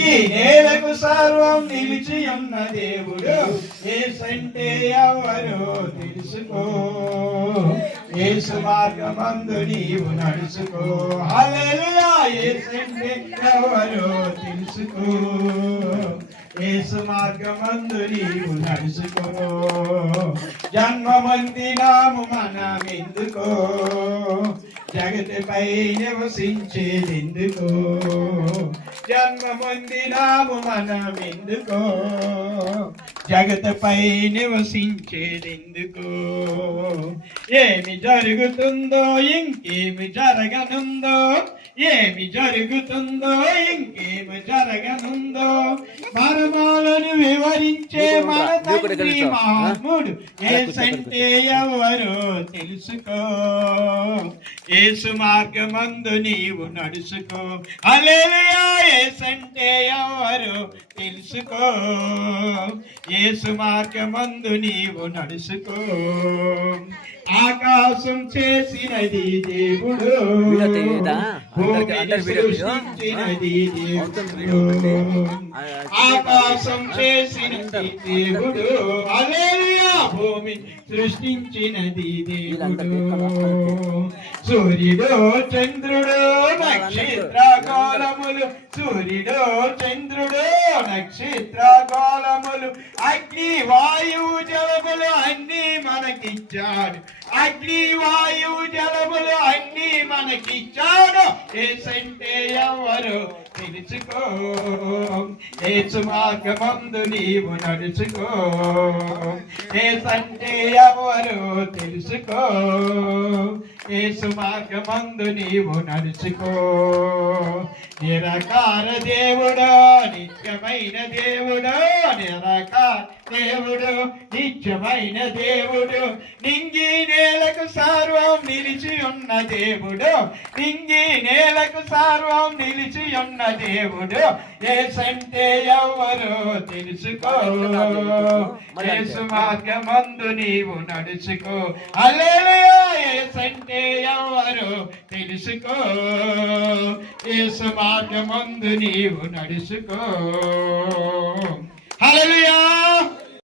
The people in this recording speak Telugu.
ఈ నేలకు సర్వం నిలిచి ఉన్న దేవుడు. ఏసంటే ఎవరు తెలుసుకో. ఏసు మార్గమందు నీవు నడుచుకో. హల్లెలూయా! ఏసంటే ఎవరు తెలుసుకో. ఏసు మార్గమందు నీవు నడుచుకో. జన్మమందినాము మనమెందుకో? జగతిపై నివసించేదెందుకో? జన్మ పొందినాము మనమెందుకో. జగతిపై నివసించేదెందుకో? ఏమి జరుగుతుందో ఇంకేమి జరగనుందో? ఏమి జరుగుతుందో ఇంకేమి జరగనుందో? మర్మాలను వివరించే మన తండ్రి ఏసంటే ఎవరు తెలుసుకో. ఏసు మార్గమందు నీవు నడుచుకో అలేలుయా ఏసంటే ఎవరు తెలుసుకో. ఏసు మార్గమందు నీవు నడుచుకో. ఆకాశం చేసినది దేవుడు? సృష్టించినది దేవుడు. ఆకాశం చేసినది దేవుడు. అలేలుయా భూమి సృష్టించినది దేవుడు. సూర్యుడు చంద్రుడు నక్షత్ర కాలములు సూర్యుడు చంద్రుడు నక్షత్ర కాలములు అగ్ని వాయువు జలములు అన్ని మనకిచ్చాడు. అగ్ని వాయువు జలములు అన్ని మనకిచ్చాడు. ఏసంటే ఎవరు తెలుసుకో ఏసు మార్గమందు నీవు నడుచుకో. ఏసంటే ఎవరు తెలుసుకో. ఏసు మార్గమందు నీవు నడుచుకో. నిరకార దేవుడు నిత్యమైన దేవుడు నిరకార దేవుడు. నిత్యమైన దేవుడు. నింగి నేలకు సర్వం నిలిచి ఉన్న దేవుడు. నింగి నేలకు సర్వం నిలిచి ఉన్న దేవుడు. ఏసంటే ఎవరు తెలుసుకో. యేసు మార్గమందు నీవు నడుచుకో. అల్లెలుయా ఏసంటే ఎవరు తెలుసుకో. యేసు మార్గమందు నీవు నడుచుకో. హల్లెలూయా!